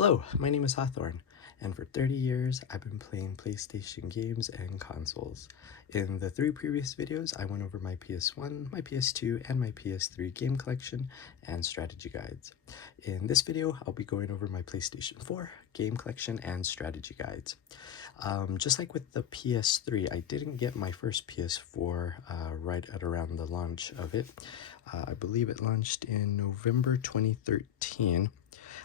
Hello, my name is Hawthorne, and for 30 years I've been playing PlayStation games and consoles. In the 3 previous videos, I went over my PS1, my PS2, and my PS3 game collection and strategy guides. In this video, I'll be going over my PlayStation 4 game collection and strategy guides. Just like with the PS3, I didn't get my first PS4 right at around the launch of it. I believe it launched in November 2013.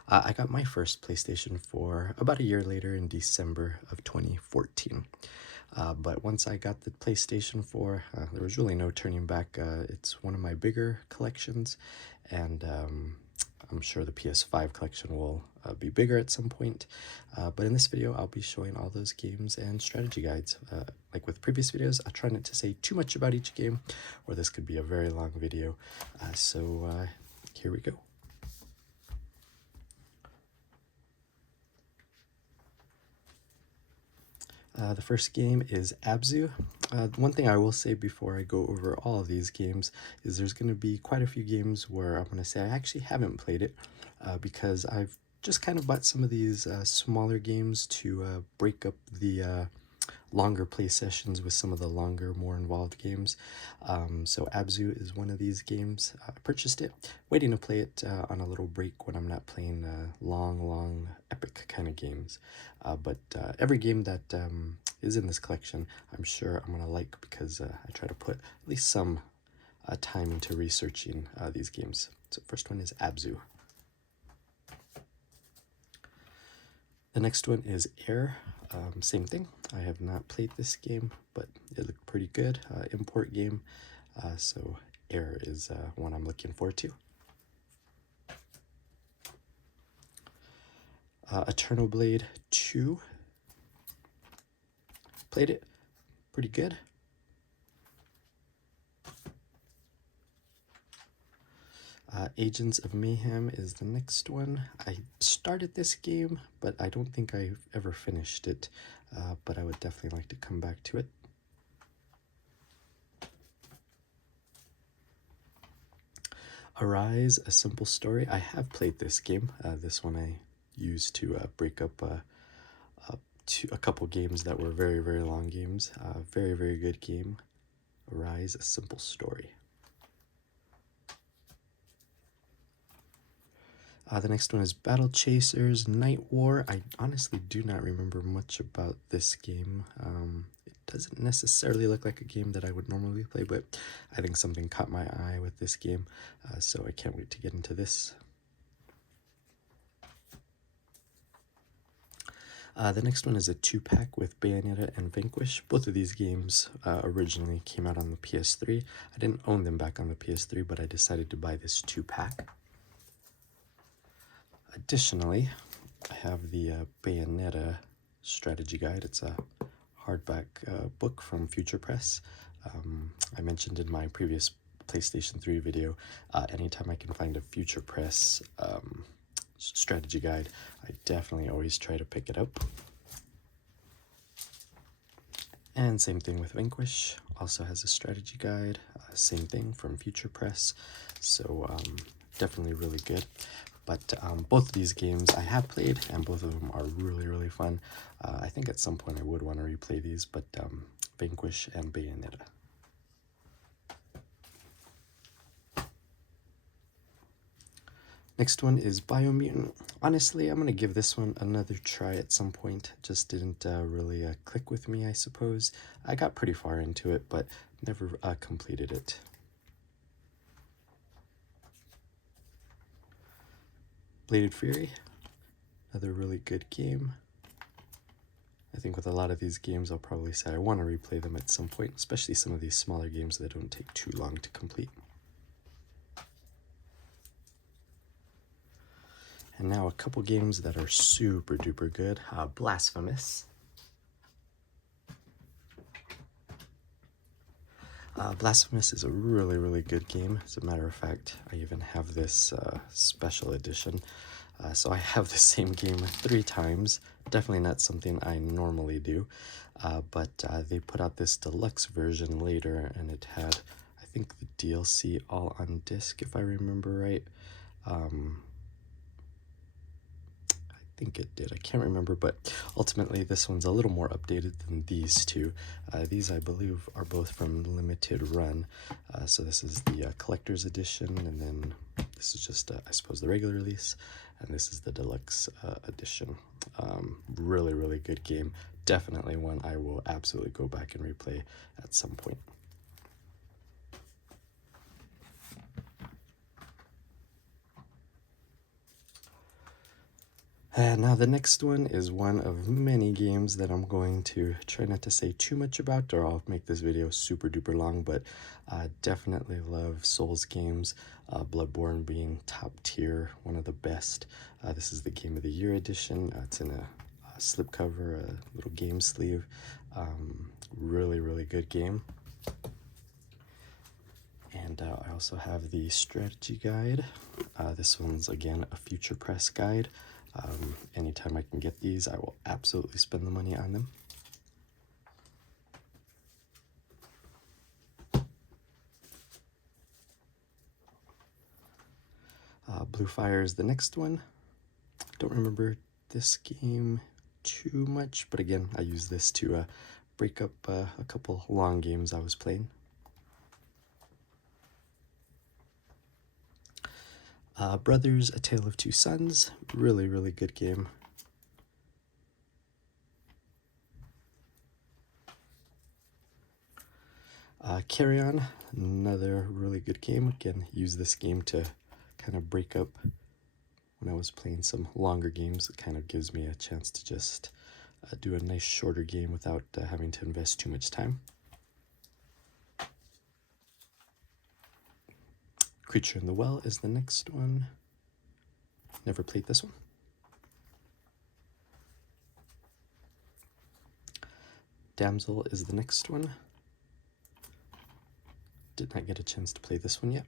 I got my first PlayStation 4 about a year later in December of 2014. But once I got the PlayStation 4, there was really no turning back. It's one of my bigger collections, and I'm sure the PS5 collection will be bigger at some point. But in this video, I'll be showing all those games and strategy guides. Like with previous videos, I'll try not to say too much about each game, or this could be a very long video. So here we go. The first game is Abzu. One thing I will say before I go over all of these games is there's going to be quite a few games where I'm going to say I actually haven't played it because I've just kind of bought some of these smaller games to break up the longer play sessions with some of the longer, more involved games. So Abzu is one of these games. I purchased it, waiting to play it on a little break when I'm not playing long, epic kind of games. But every game that is in this collection, I'm sure I'm going to like because I try to put at least some time into researching these games. So first one is Abzu. The next one is Air. Same thing. I have not played this game, but it looked pretty good. Import game. So Air is one I'm looking forward to. Aeterno Blade II. Played it. Pretty good. Agents of Mayhem is the next one. I started this game, but I don't think I've ever finished it, but I would definitely like to come back to it. Arise, A Simple Story. I have played this game. This one I used to break up a couple games that were very long games. Very good game. Arise, A Simple Story. The next one is Battle Chasers Nightwar. I honestly do not remember much about this game. It doesn't necessarily look like a game that I would normally play, but I think something caught my eye with this game, so I can't wait to get into this. The next one is a 2-pack with Bayonetta and Vanquish. Both of these games originally came out on the PS3. I didn't own them back on the PS3, but I decided to buy this 2-pack. Additionally, I have the Bayonetta strategy guide. It's a hardback book from Future Press. I mentioned in my previous PlayStation 3 video, anytime I can find a Future Press strategy guide, I definitely always try to pick it up. And same thing with Vanquish, also has a strategy guide, same thing from Future Press, so definitely really good. But both of these games I have played, and both of them are really fun. I think at some point I would want to replay these, but Vanquish and Bayonetta. Next one is Biomutant. Honestly, I'm going to give this one another try at some point. Just didn't really click with me, I suppose. I got pretty far into it, but never completed it. Bladed Fury, another really good game. I think with a lot of these games, I'll probably say I want to replay them at some point, especially some of these smaller games that don't take too long to complete. And now a couple games that are super duper good. Blasphemous. Blasphemous is a really good game. As a matter of fact, I even have this special edition. So I have the same game 3 times. Definitely not something I normally do. But they put out this deluxe version later, and it had, I think, the DLC all on disc, if I remember right. I think it did. I can't remember, but ultimately this one's a little more updated than these two. These, I believe, are both from limited run. So this is the collector's edition, and then this is just, I suppose, the regular release, and this is the deluxe edition. Really, really good game. Definitely one I will absolutely go back and replay at some point. Now the next one is one of many games that I'm going to try not to say too much about, or I'll make this video super duper long, but definitely love Souls games, Bloodborne being top tier, one of the best. This is the Game of the Year edition. It's in a slipcover, a little game sleeve. Really, really good game. And I also have the strategy guide. This one's, again, a Future Press guide. Anytime I can get these, I will absolutely spend the money on them. Blue Fire is the next one. Don't remember this game too much, but again, I use this to break up a couple long games I was playing. Brothers, A Tale of Two Sons, really, really good game. Carrion, another really good game. Again, use this game to kind of break up when I was playing some longer games. It kind of gives me a chance to just do a nice shorter game without having to invest too much time. Creature in the Well is the next one. Never played this one. Damsel is the next one. Did not get a chance to play this one yet.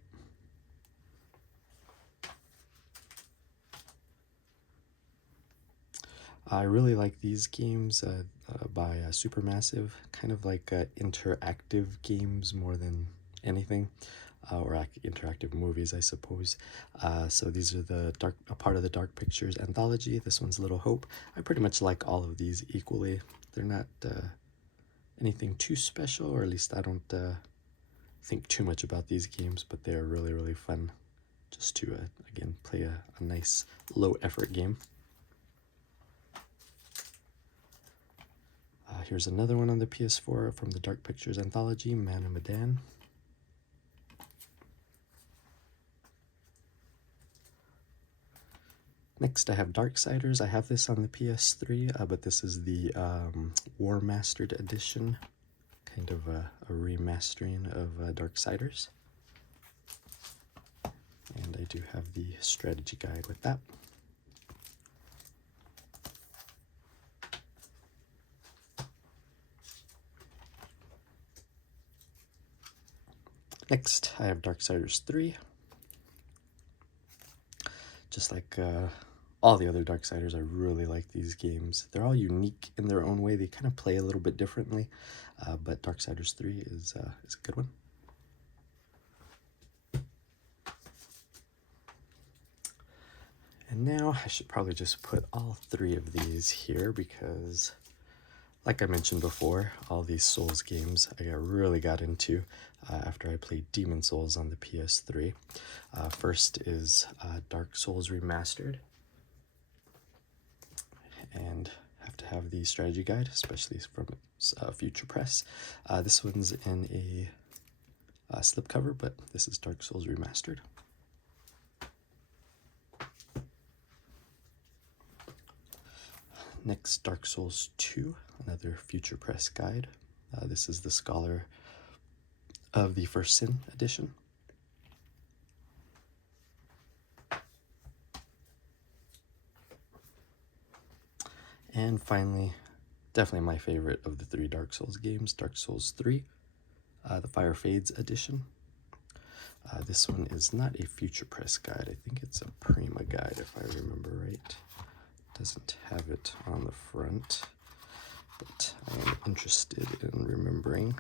I really like these games by Supermassive, kind of like interactive games more than anything, or interactive movies, I suppose. So these are a part of the Dark Pictures Anthology. This one's Little Hope. I pretty much like all of these equally. They're not anything too special, or at least I don't think too much about these games, but they're really, really fun just to, again, play a nice low-effort game. Here's another one on the PS4 from the Dark Pictures Anthology, Man and Medan. Next, I have Darksiders. I have this on the PS3, but this is the Warmastered edition, kind of a remastering of Darksiders. And I do have the strategy guide with that. Next, I have Darksiders 3. Just like all the other Darksiders, I really like these games. They're all unique in their own way. They kind of play a little bit differently, but Darksiders 3 is a good one. And now I should probably just put all three of these here because, like I mentioned before, all these Souls games I really got into after I played Demon Souls on the PS3. First is Dark Souls Remastered. And have to have the strategy guide, especially from Future Press. This one's in a slipcover, but this is Dark Souls Remastered. Next, Dark Souls 2, another Future Press guide. This is the Scholar of the First Sin edition. And finally, definitely my favorite of the three Dark Souls games, Dark Souls 3, the Fire Fades edition. This one is not a Future Press guide. I think it's a Prima guide, if I remember right. Doesn't have it on the front, but I am interested in remembering.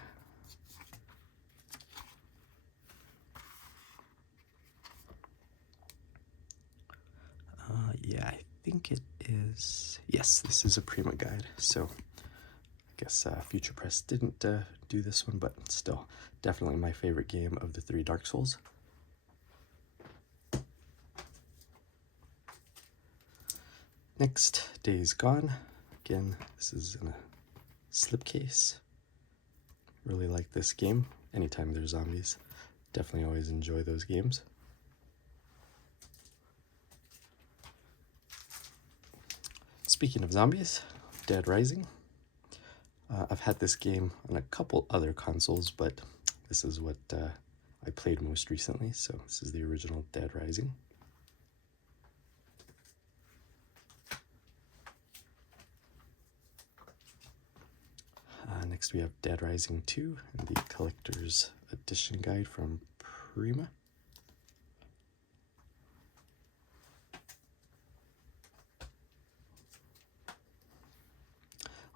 Yeah, I think it is, yes, this is a Prima guide, so I guess Future Press didn't do this one, but still, definitely my favorite game of the 3 Dark Souls. Next, Days Gone. Again, this is in a slipcase. Really like this game. Anytime there's zombies, definitely always enjoy those games. Speaking of zombies, Dead Rising. I've had this game on a couple other consoles, but this is what I played most recently, so this is the original Dead Rising. Next we have Dead Rising 2 and the Collector's Edition guide from Prima.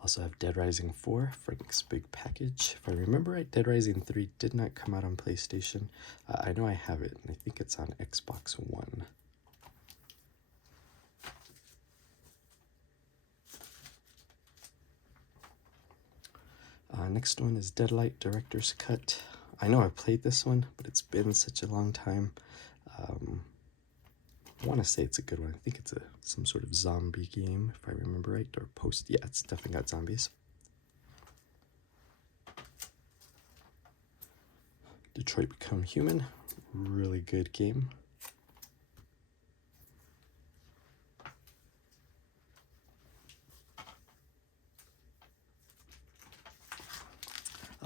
Also have Dead Rising 4, Frank's Big Package. If I remember right, Dead Rising 3 did not come out on PlayStation. I know I have it, and I think it's on Xbox One. Next one is Deadlight Directors Cut. I know I've played this one, but it's been such a long time. I want to say it's a good one. I think it's some sort of zombie game, if I remember right, or post. Yeah, it's definitely got zombies. Detroit Become Human, really good game.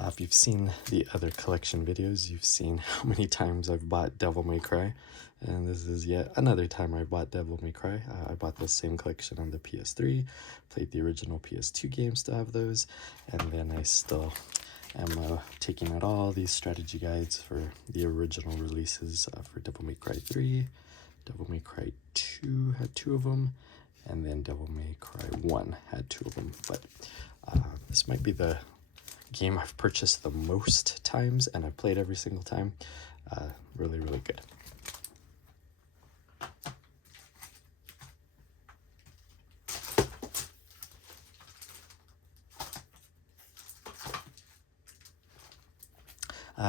If you've seen the other collection videos, you've seen how many times I've bought Devil May Cry, and this is yet another time I bought Devil May Cry. I bought the same collection on the PS3, played the original PS2 games to have those, and then I still am taking out all these strategy guides for the original releases for Devil May Cry 3, Devil May Cry 2 had 2 of them, and then Devil May Cry 1 had 2 of them, but this might be the game I've purchased the most times, and I've played every single time. Really, really good.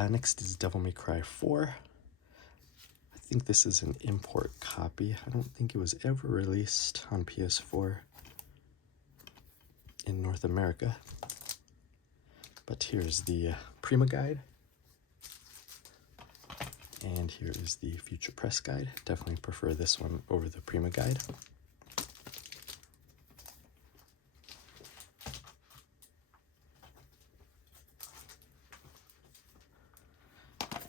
Next is Devil May Cry 4. I think this is an import copy. I don't think it was ever released on PS4 in North America. But here's the Prima guide, and here is the Future Press guide. Definitely prefer this one over the Prima guide.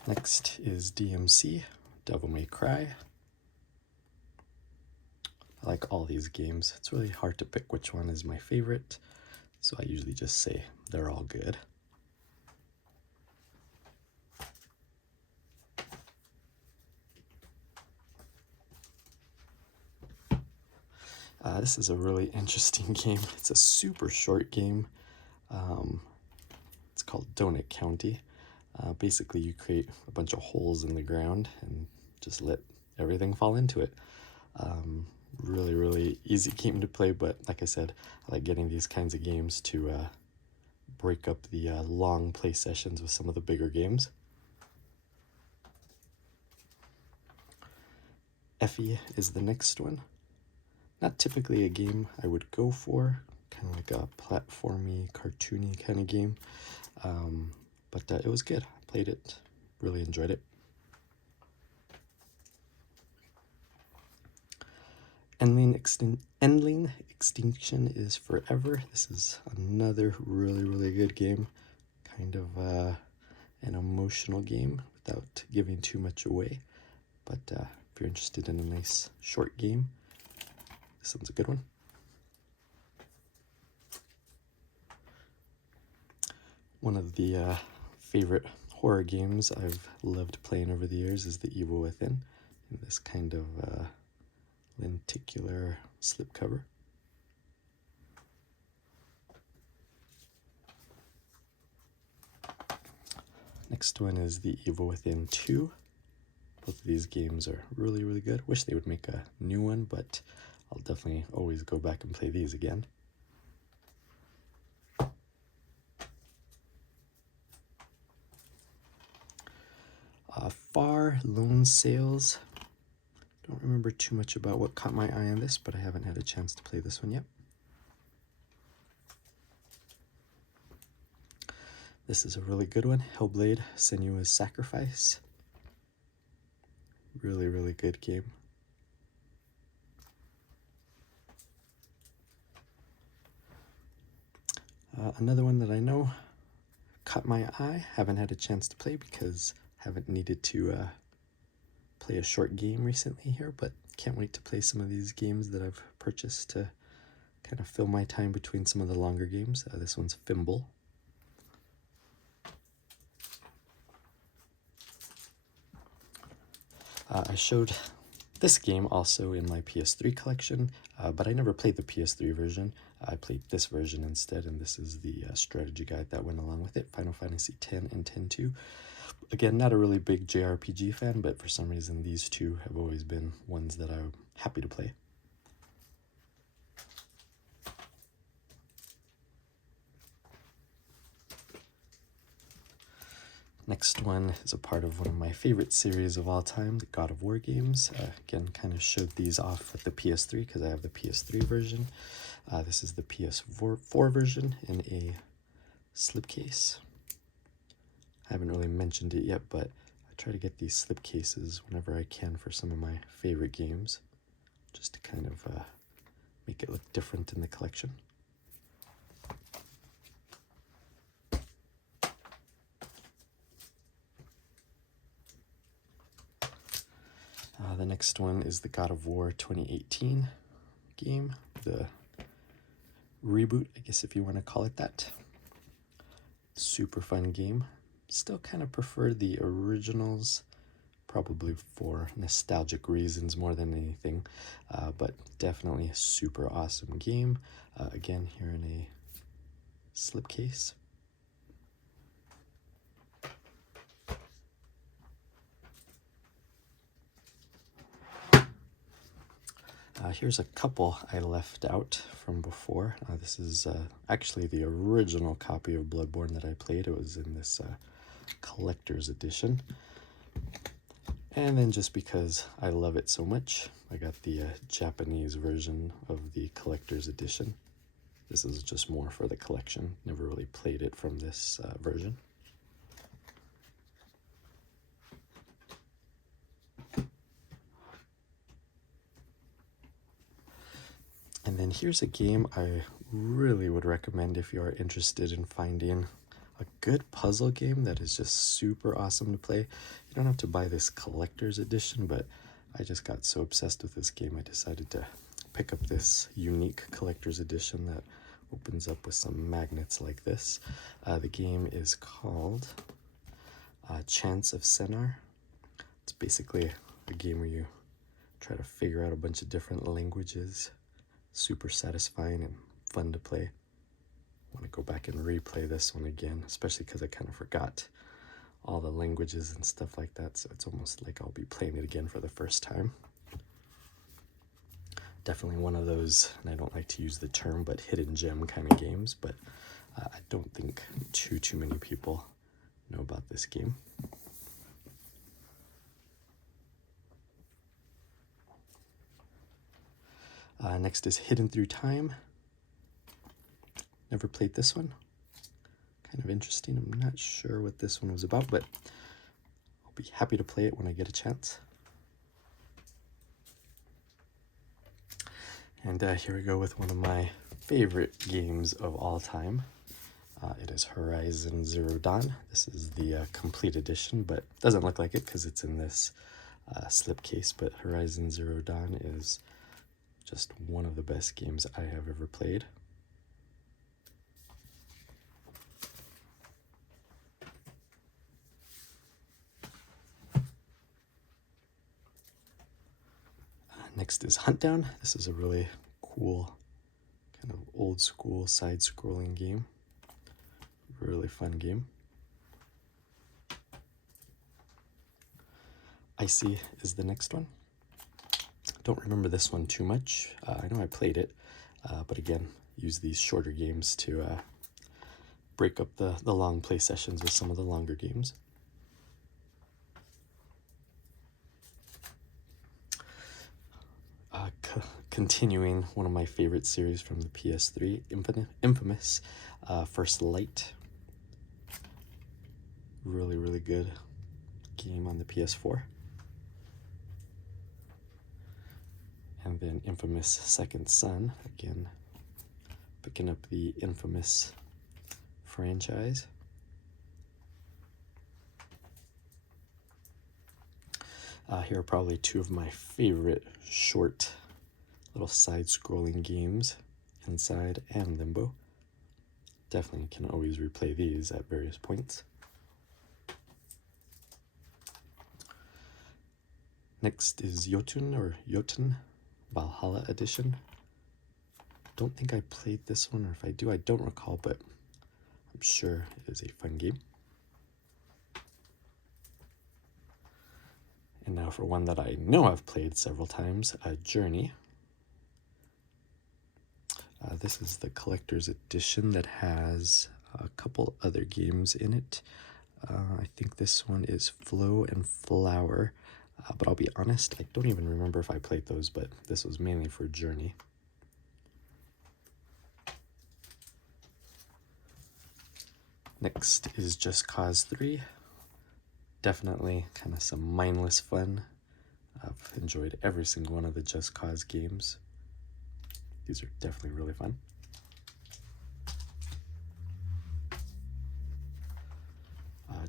Next is DMC, Devil May Cry. I like all these games. It's really hard to pick which one is my favorite, so I usually just say they're all good. This is a really interesting game. It's a super short game. It's called Donut County. Basically, you create a bunch of holes in the ground and just let everything fall into it. Really, really easy game to play, but like I said, I like getting these kinds of games to break up the long play sessions with some of the bigger games. Effie is the next one. Not typically a game I would go for, kind of like a platformy, cartoony kind of game, but it was good. I played it, really enjoyed it. Endling Extinction is Forever. This is another really, really good game, kind of an emotional game without giving too much away, but if you're interested in a nice short game, this one's a good one. One of the favorite horror games I've loved playing over the years is The Evil Within, in this kind of lenticular slipcover. Next one is The Evil Within 2. Both of these games are really, really good. Wish they would make a new one, but I'll definitely always go back and play these again. Far Lone Sails. Don't remember too much about what caught my eye on this, but I haven't had a chance to play this one yet. This is a really good one. Hellblade: Senua's Sacrifice. Really, really good game. Another one that I know caught my eye. Haven't had a chance to play because haven't needed to play a short game recently here, but can't wait to play some of these games that I've purchased to kind of fill my time between some of the longer games. This one's Fimble. I showed this game also in my PS3 collection, but I never played the PS3 version. I played this version instead, and this is the strategy guide that went along with it, Final Fantasy X and X-2. Again, not a really big JRPG fan, but for some reason these two have always been ones that I'm happy to play. Next one is a part of one of my favorite series of all time, the God of War games. Again, kind of showed these off with the PS3 because I have the PS3 version. This is the PS4 version in a slipcase. I haven't really mentioned it yet, but I try to get these slipcases whenever I can for some of my favorite games, just to kind of make it look different in the collection. The next one is the God of War 2018 game, the reboot, I guess if you want to call it that. Super fun game. Still kind of prefer the originals, probably for nostalgic reasons more than anything, but definitely a super awesome game. Again, here in a slipcase. Here's a couple I left out from before. This is actually the original copy of Bloodborne that I played. It was in this collector's edition. And then just because I love it so much, I got the Japanese version of the collector's edition. This is just more for the collection. Never really played it from this version. And then here's a game I really would recommend if you are interested in finding a good puzzle game that is just super awesome to play. You don't have to buy this collector's edition, but I just got so obsessed with this game I decided to pick up this unique collector's edition that opens up with some magnets like this. The game is called Chance of Sennar. It's basically a game where you try to figure out a bunch of different languages. Super satisfying and fun to play. I want to go back and replay this one again, especially because I kind of forgot all the languages and stuff like that, so it's almost like I'll be playing it again for the first time. Definitely one of those, and I don't like to use the term, but hidden gem kind of games, but I don't think too many people know about this game. Next is Hidden Through Time. Never played this one. Kind of interesting. I'm not sure what this one was about, but I'll be happy to play it when I get a chance. And here we go with one of my favorite games of all time. It is Horizon Zero Dawn. This is the complete edition, but it doesn't look like it because it's in this slipcase, but Horizon Zero Dawn is just one of the best games I have ever played. Next is Huntdown. This is a really cool, kind of old school side-scrolling game. Really fun game. Icy is the next one. Don't remember this one too much. I know I played it, but again, use these shorter games to break up the long play sessions with some of the longer games. Continuing one of my favorite series from the PS3, Infamous First Light. Really, really good game on the PS4. And then Infamous Second Son, again, picking up the Infamous franchise. Here are probably two of my favorite short little side-scrolling games, Inside and Limbo. Definitely can always replay these at various points. Next is Jotun Valhalla Edition. Don't think I played this one, or if I do, I don't recall, but I'm sure it is a fun game. And now for one that I know I've played several times, Journey. This is the collector's edition that has a couple other games in it. I think this one is Flow and Flower, but I'll be honest, I don't even remember if I played those, but this was mainly for Journey. Next is Just Cause 3. Definitely kind of some mindless fun. I've enjoyed every single one of the Just Cause games. These are definitely really fun.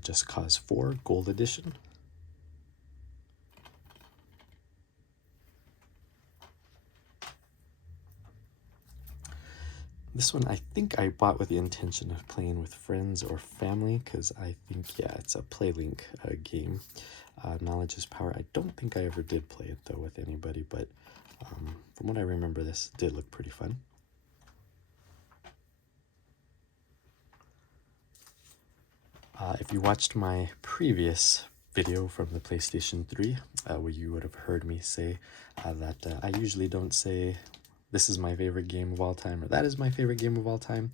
Just Cause 4 Gold Edition. This one I think I bought with the intention of playing with friends or family, because I think, yeah, it's a PlayLink game. Knowledge is Power. I don't think I ever did play it, though, with anybody, but from what I remember, this did look pretty fun. If you watched my previous video from the PlayStation 3, where you would have heard me say that I usually don't say this is my favorite game of all time, or that is my favorite game of all time,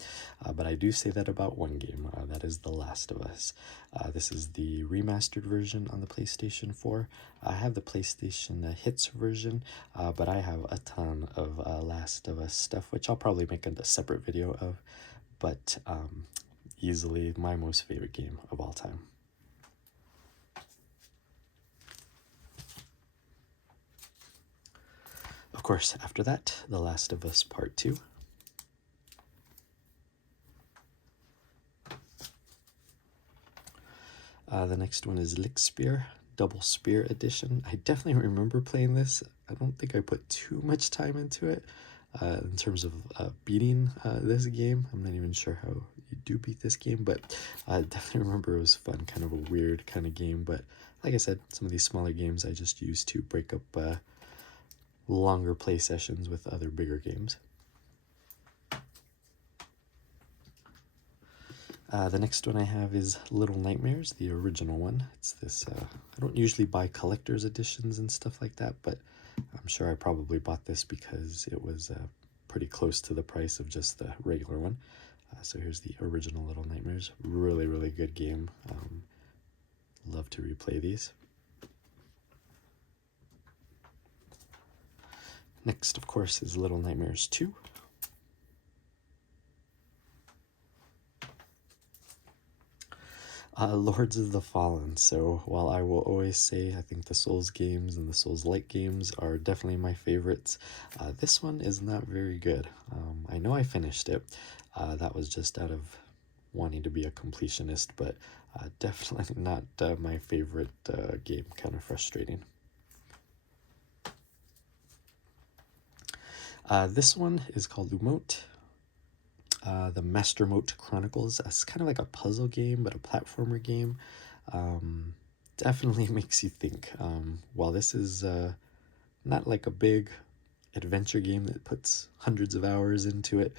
but I do say that about one game, that is The Last of Us. This is the remastered version on the PlayStation 4. I have the PlayStation Hits version, but I have a ton of Last of Us stuff, which I'll probably make a separate video of, but easily my most favorite game of all time. Of course, after that, The Last of Us Part 2. The next one is Lick Spear, Double Spear Edition. I definitely remember playing this. I don't think I put too much time into it in terms of beating this game. I'm not even sure how you do beat this game, but I definitely remember it was fun, kind of a weird kind of game. But like I said, some of these smaller games I just use to break up longer play sessions with other bigger games. The next one I have is Little Nightmares, the original one. It's this, I don't usually buy collector's editions and stuff like that, but I'm sure I probably bought this because it was pretty close to the price of just the regular one. So here's the original Little Nightmares. Really, really good game. Love to replay these. Next, of course, is Little Nightmares 2. Lords of the Fallen. So while I will always say I think the Souls games and the Souls-like games are definitely my favorites, this one is not very good. I know I finished it. That was just out of wanting to be a completionist, but definitely not my favorite game. Kind of frustrating. This one is called Lumote. The Master Moat Chronicles. It's kind of like a puzzle game, but a platformer game. Definitely makes you think. While this is not like a big adventure game that puts hundreds of hours into it,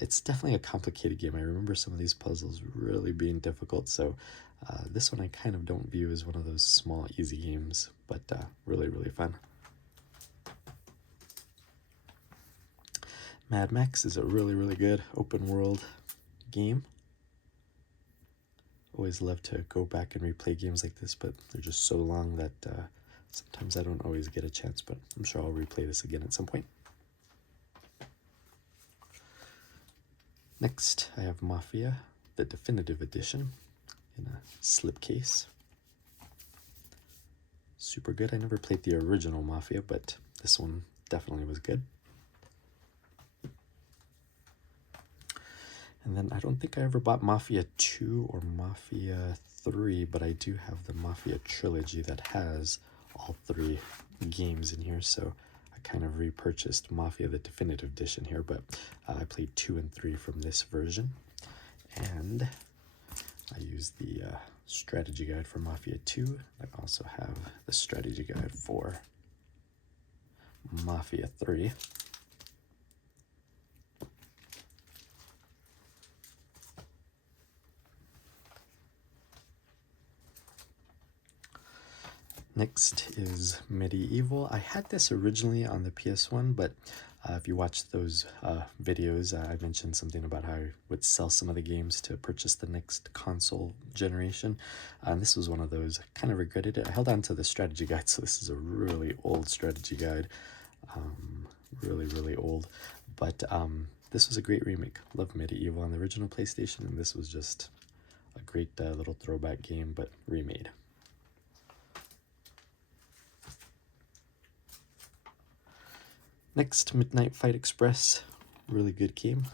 it's definitely a complicated game. I remember some of these puzzles really being difficult, so this one I kind of don't view as one of those small, easy games, but really, really fun. Mad Max is a really good open world game. Always love to go back and replay games like this, but they're just so long that sometimes I don't always get a chance, but I'm sure I'll replay this again at some point. Next, I have Mafia, the Definitive Edition, in a slipcase. Super good. I never played the original Mafia, but this one definitely was good. And then I don't think I ever bought Mafia 2 or Mafia 3, but I do have the Mafia trilogy that has all 3 games in here, so I kind of repurchased Mafia the Definitive Edition here, but I played 2 and 3 from this version. And I used the strategy guide for Mafia 2. I also have the strategy guide for Mafia 3. Next is Medieval. I had this originally on the PS1, but if you watch those videos, I mentioned something about how I would sell some of the games to purchase the next console generation. And this was one of those. I kind of regretted it. I held on to the strategy guide, so this is a really old strategy guide. Really old. But this was a great remake. Love Medieval on the original PlayStation, and this was just a great little throwback game, but remade. Next, Midnight Fight Express, really good game.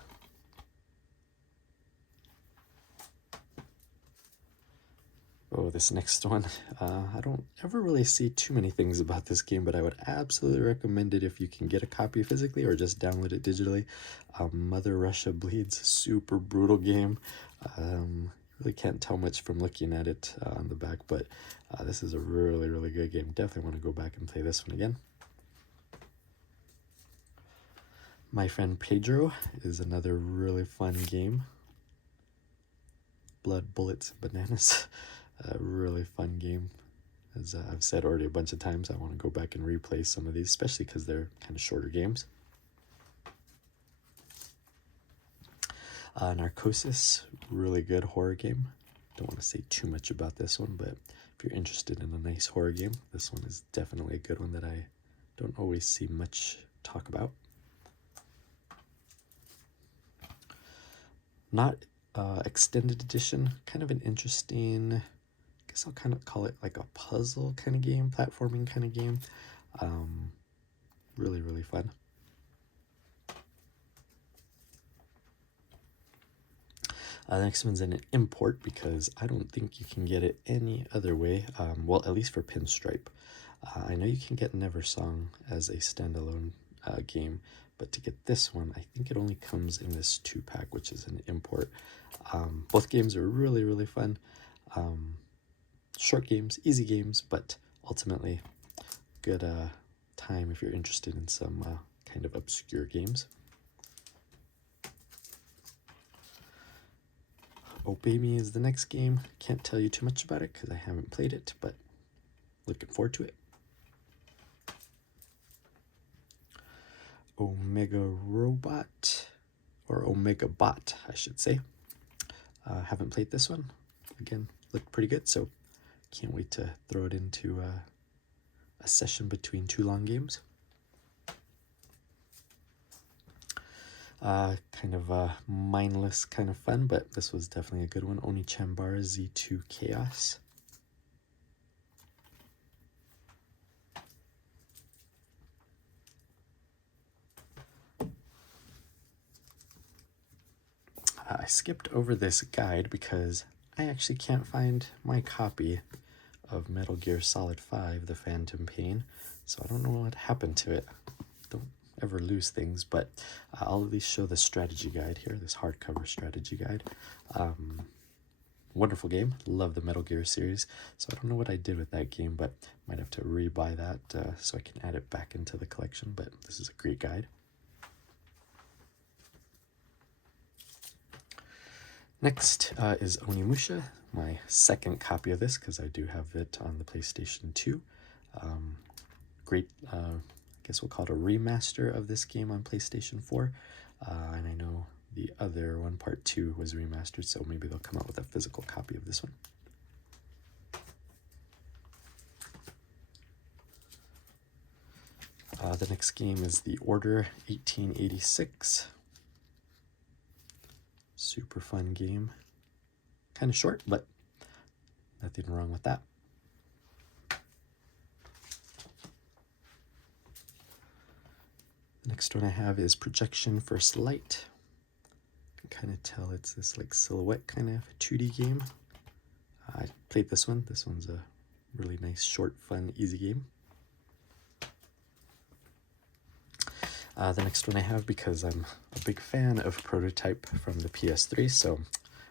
Oh, this next one, I don't ever really see too many things about this game, but I would absolutely recommend it if you can get a copy physically or just download it digitally. Mother Russia Bleeds, super brutal game. Really can't tell much from looking at it on the back, but this is a really good game. Definitely want to go back and play this one again. My Friend Pedro is another really fun game. Blood, Bullets, Bananas. A really fun game. As I've said already a bunch of times, I want to go back and replay some of these, especially because they're kind of shorter games. Narcosis, really good horror game. Don't want to say too much about this one, but if you're interested in a nice horror game, this one is definitely a good one that I don't always see much talk about. Not extended edition, kind of an interesting, I guess I'll kind of call it like a puzzle kind of game, platforming kind of game. Really fun. The next one's an import because I don't think you can get it any other way, well, at least for Pinstripe. I know you can get Neversong as a standalone game, but to get this one, I think it only comes in this 2-pack, which is an import. Both games are really fun. Short games, easy games, but ultimately good time if you're interested in some kind of obscure games. Obey Me is the next game. Can't tell you too much about it because I haven't played it, but looking forward to it. Omega Robot, or Omega Bot, I should say. Haven't played this one. Again, looked pretty good, so can't wait to throw it into a session between 2 long games. Kind of mindless kind of fun, but this was definitely a good one. Oni Chambara Z2 Chaos. I skipped over this guide because I actually can't find my copy of Metal Gear Solid 5, The Phantom Pain, so I don't know what happened to it. Don't ever lose things, but I'll at least show the strategy guide here, this hardcover strategy guide. Wonderful game. Love the Metal Gear series, so I don't know what I did with that game, but might have to rebuy that so I can add it back into the collection, but this is a great guide. Next is Onimusha, my second copy of this because I do have it on the PlayStation 2. Great guess we'll call it a remaster of this game on PlayStation 4. And I know the other one, Part 2, was remastered, so maybe they'll come out with a physical copy of this one. The next game is The Order 1886. Super fun game. Kind of short, but nothing wrong with that. The next one I have is Projection First Light. You can kind of tell it's this like silhouette kind of 2D game. I played this one. This one's a really nice, short, fun, easy game. The next one I have, because I'm a big fan of Prototype from the PS3, so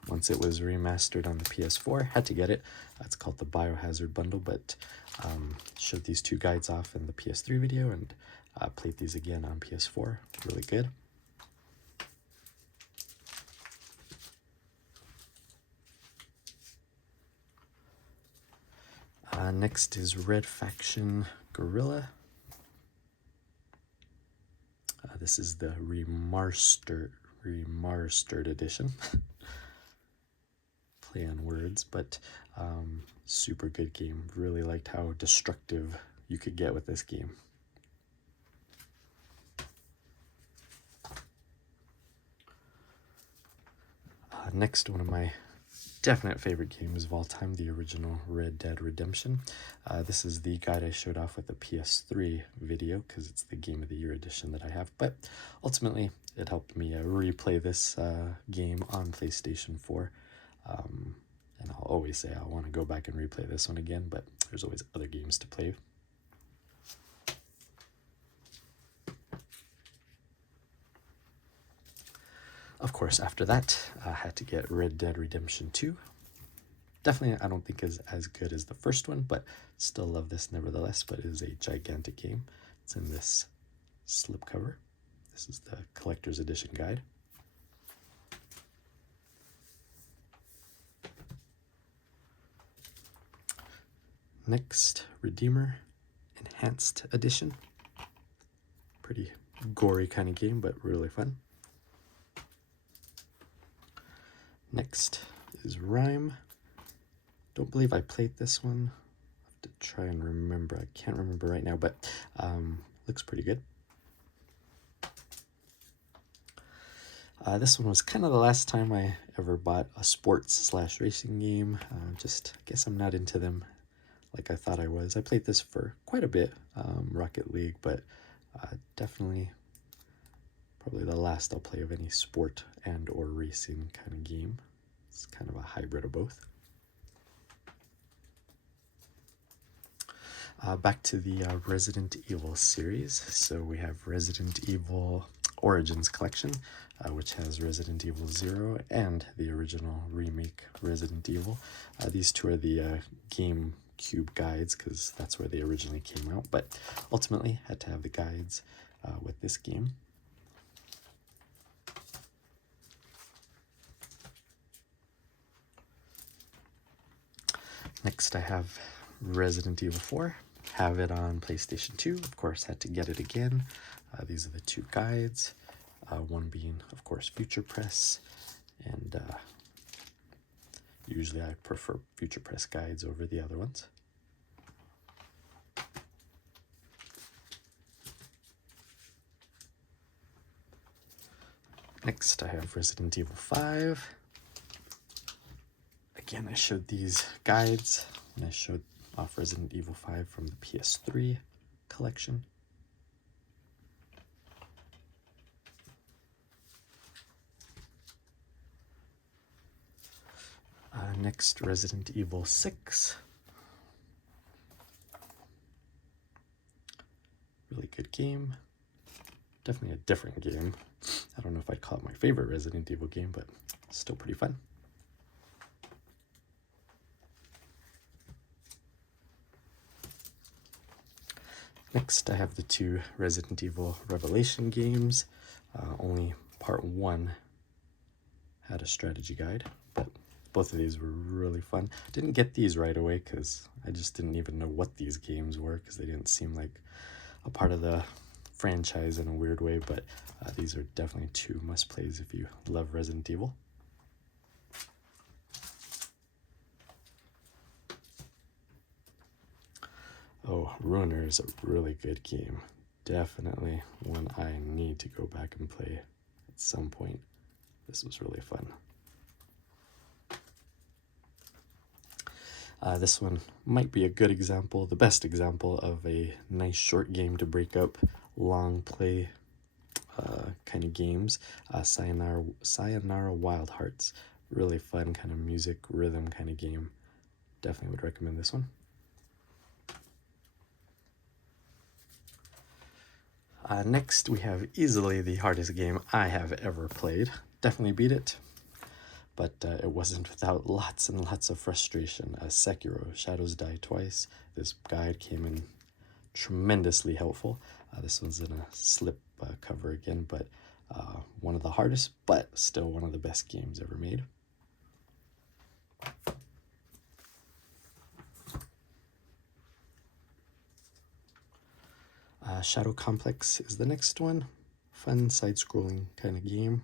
once it was remastered on the PS4, had to get it. It's called the Biohazard bundle, but showed these two guides off in the PS3 video and played these again on PS4. Really good. Next is Red Faction Guerrilla. This is the remastered edition. Play on words, but super good game. Really liked how destructive you could get with this game. Next, one of my definite favorite games of all time, the original Red Dead Redemption. This is the guide I showed off with the PS3 video because it's the Game of the Year edition that I have, but ultimately it helped me replay this game on PlayStation 4. And I'll always say I want to go back and replay this one again, but there's always other games to play. Of course, after that, I had to get Red Dead Redemption 2. Definitely, I don't think is as good as the first one, but still love this nevertheless, but it is a gigantic game. It's in this slipcover. This is the collector's edition guide. Next, Redeemer Enhanced Edition. Pretty gory kind of game, but really fun. Next is Rime. Don't believe I played this one. I have to try and remember. I can't remember right now, but looks pretty good. This one was kind of the last time I ever bought a sports/racing game. Just, I guess I'm not into them like I thought I was. I played this for quite a bit, Rocket League, but definitely probably the last I'll play of any sport and or racing kind of game. It's kind of a hybrid of both. Back to the Resident Evil series. So we have Resident Evil Origins Collection, which has Resident Evil 0 and the original remake Resident Evil. These two are the GameCube guides because that's where they originally came out, but ultimately had to have the guides with this game. Next I have Resident Evil 4. Have it on PlayStation 2. Of course, had to get it again. These are the two guides. One being, of course, Future Press, and usually I prefer Future Press guides over the other ones. Next, I have Resident Evil 5. Again, I showed these guides, and I showed off Resident Evil 5 from the PS3 collection. Next, Resident Evil 6. Really good game. Definitely a different game. I don't know if I'd call it my favorite Resident Evil game, but still pretty fun. Next, I have the two Resident Evil Revelation games. Only part 1 had a strategy guide, but both of these were really fun. Didn't get these right away because I just didn't even know what these games were because they didn't seem like a part of the franchise in a weird way, but these are definitely two must-plays if you love Resident Evil. Oh, Ruiner is a really good game. Definitely one I need to go back and play at some point. This was really fun. This one might be a good example, the best example of a nice short game to break up long play kind of games. Sayonara Wild Hearts. Really fun kind of music, rhythm kind of game. Definitely would recommend this one. Next, we have easily the hardest game I have ever played. Definitely beat it, but it wasn't without lots and lots of frustration. Sekiro, Shadows Die Twice. This guide came in tremendously helpful. This one's in a slip cover again, but one of the hardest, but still one of the best games ever made. Shadow Complex is the next one. Fun side-scrolling kind of game.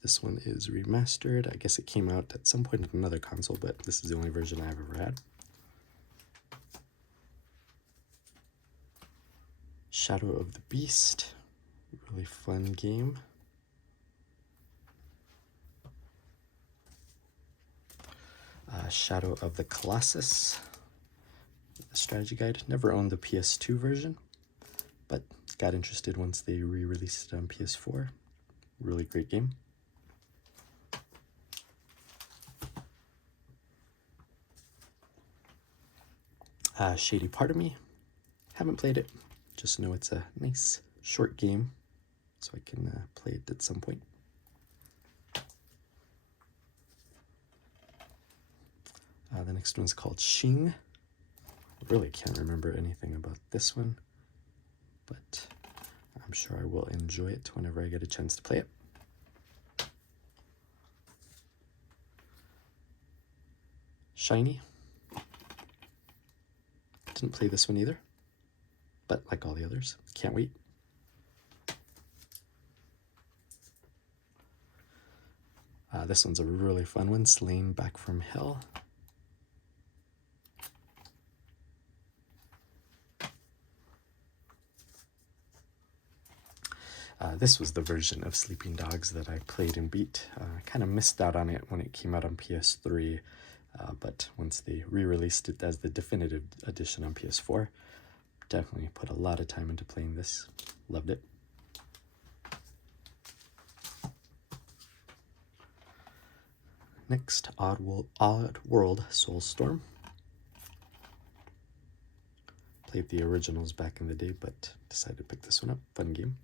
This one is remastered. I guess it came out at some point on another console, but this is the only version I've ever had. Shadow of the Beast. Really fun game. Shadow of the Colossus. The strategy guide. Never owned the PS2 version, but got interested once they re-released it on PS4. Really great game. Shady Part of Me. Haven't played it. Just know it's a nice short game, so I can play it at some point. The next one's called Shing. I really can't remember anything about this one, but I'm sure I will enjoy it whenever I get a chance to play it. Shiny. Didn't play this one either, but like all the others, can't wait. This one's a really fun one, Slain Back from Hell. This was the version of Sleeping Dogs that I played and beat. I kind of missed out on it when it came out on PS3, but once they re-released it as the definitive edition on PS4, definitely put a lot of time into playing this. Loved it. Next, Oddworld Soulstorm. Played the originals back in the day, but decided to pick this one up. Fun game.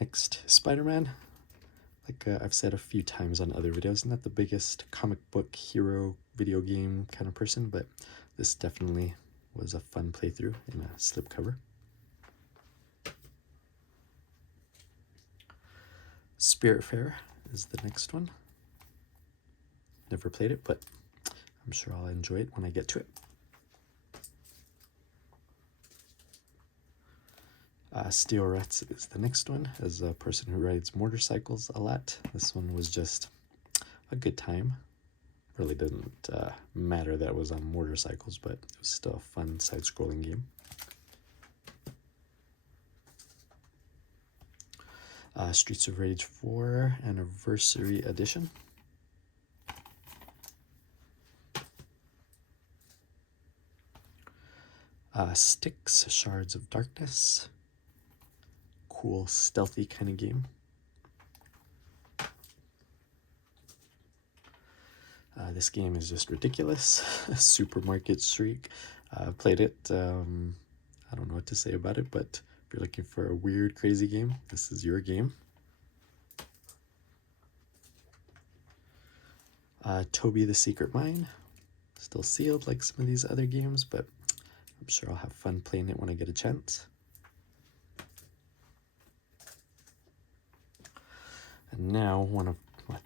Next, Spider-Man. Like I've said a few times on other videos, not the biggest comic book hero video game kind of person, but this definitely was a fun playthrough in a slipcover. Spiritfarer is the next one. Never played it, but I'm sure I'll enjoy it when I get to it. Steel Rats is the next one. As a person who rides motorcycles a lot, this one was just a good time. Really didn't matter that it was on motorcycles, but it was still a fun side-scrolling game. Streets of Rage 4 Anniversary Edition. Styx, Shards of Darkness. Cool, stealthy kind of game. This game is just ridiculous. Supermarket Shriek. Played it. I don't know what to say about it, but if you're looking for a weird, crazy game, this is your game. Toby the Secret Mine. Still sealed like some of these other games, but I'm sure I'll have fun playing it when I get a chance. And now one of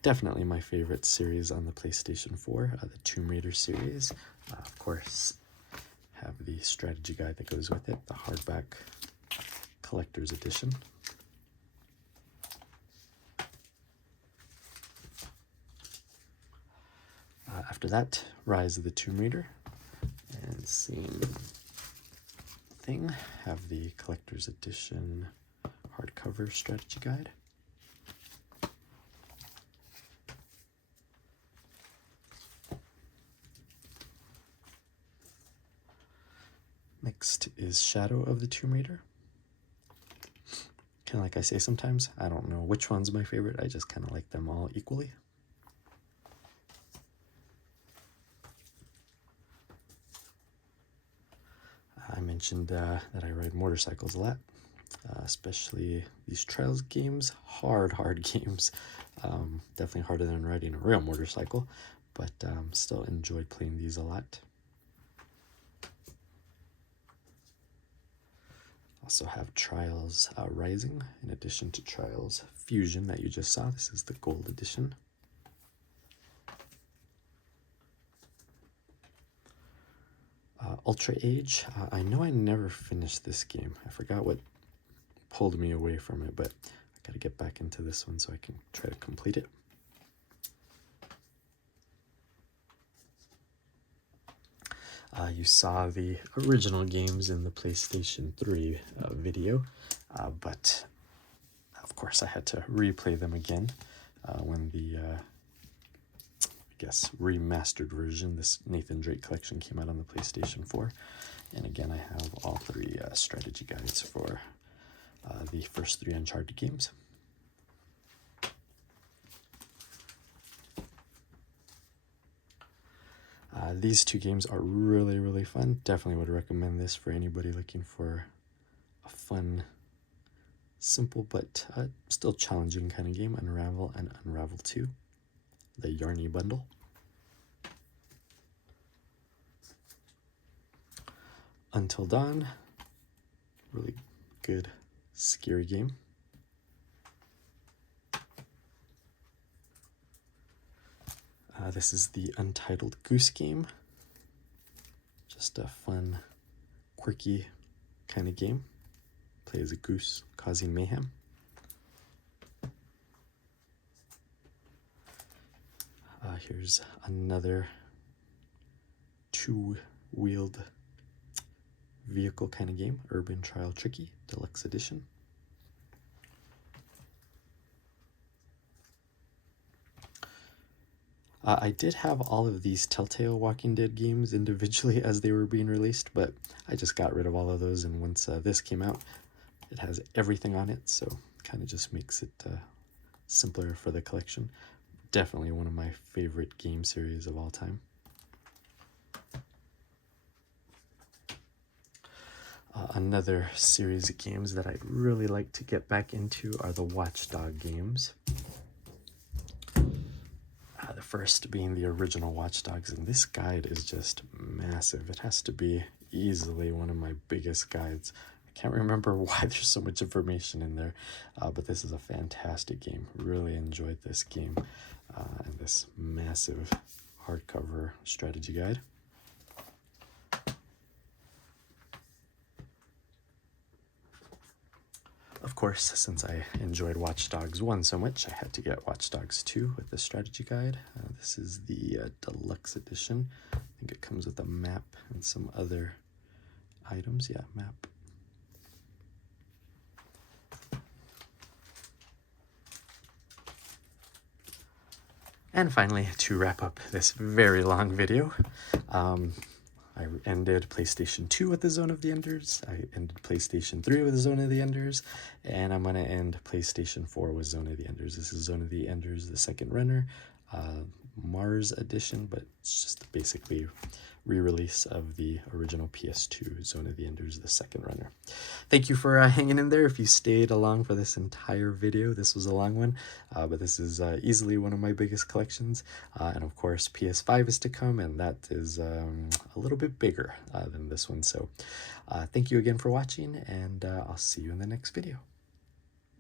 definitely my favorite series on the PlayStation 4, the Tomb Raider series. Of course, have the strategy guide that goes with it, the hardback collector's edition. After that, Rise of the Tomb Raider, and same thing, have the collector's edition hardcover strategy guide. Next is Shadow of the Tomb Raider. Kind of like I say sometimes, I don't know which one's my favorite, I just kind of like them all equally. I mentioned that I ride motorcycles a lot, especially these Trials games. Hard games. Definitely harder than riding a real motorcycle, but still enjoyed playing these a lot. Also have Trials Rising, in addition to Trials Fusion that you just saw. This is the gold edition. Ultra Age. I know I never finished this game. I forgot what pulled me away from it, but I gotta get back into this one so I can try to complete it. You saw the original games in the PlayStation 3 video, but of course I had to replay them again when the I guess remastered version, this Nathan Drake collection, came out on the PlayStation 4. And again, I have all three strategy guides for the first three Uncharted games. These two games are really fun. Definitely would recommend this for anybody looking for a fun, simple but still challenging kind of game. Unravel and Unravel 2, the Yarny bundle. Until Dawn, really good scary game. This is the Untitled Goose Game. Just a fun, quirky kind of game. Play as a goose causing mayhem. Here's another two-wheeled vehicle kind of game, Urban Trial Tricky, Deluxe Edition. I did have all of these Telltale Walking Dead games individually as they were being released, but I just got rid of all of those, and once this came out, it has everything on it, so kind of just makes it simpler for the collection. Definitely one of my favorite game series of all time. Another series of games that I'd really like to get back into are the Watchdog games. The first being the original Watch Dogs, and this guide is just massive. It has to be easily one of my biggest guides. I can't remember why there's so much information in there, but this is a fantastic game. Really enjoyed this game and this massive hardcover strategy guide. Of course, since I enjoyed Watch Dogs 1 so much, I had to get Watch Dogs 2 with the strategy guide. This is the deluxe edition. I think it comes with a map and some other items. Yeah, map. And finally, to wrap up this very long video, I ended PlayStation 2 with the Zone of the Enders, I ended PlayStation 3 with the Zone of the Enders, and I'm going to end PlayStation 4 with Zone of the Enders. This is Zone of the Enders, the second runner, Mars edition, but it's just basically re-release of the original PS2 Zone of the Enders, the second runner. Thank you for hanging in there if you stayed along for this entire video. This was a long one, but this is easily one of my biggest collections. And of course, PS5 is to come, and that is a little bit bigger than this one. So thank you again for watching, and I'll see you in the next video.